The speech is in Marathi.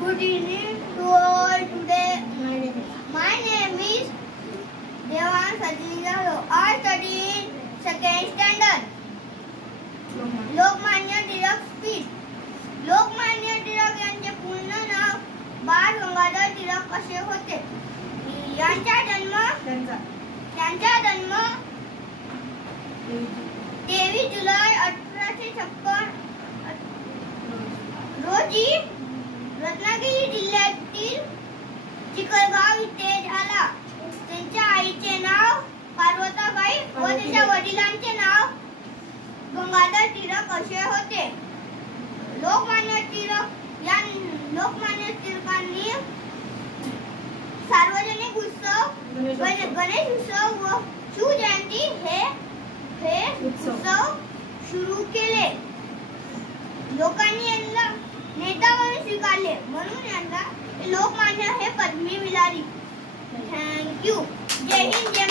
Good evening to all. Today my name is Devan Sajidalo. I study in second standard. Lokmanya Tilak speech. Lokmanya Tilak यांचे पूर्ण नाव बाळ गंगाधर टिळक असे होते. त्यांचा जन्म 23 जुलै 1856 रोजी रत्नागिरी जिल्ह्यातील चिखलगाव येथे झाला. त्यांच्या आईचे नाव पार्वताबाई व त्यांच्या वडिलांचे नाव गंगाधर टिळक असे होते. लोकमान्य टिळकांनी सार्वजनिक उत्सव, गणेश उत्सव व शिवजयंती हे उत्सव सुरू केले. लोकांनी यांना नेता म्हणून स्वीकारले म्हणून यांना लोकमान्य हे पदवी मिळाली. थँक्यू. जय हिंद.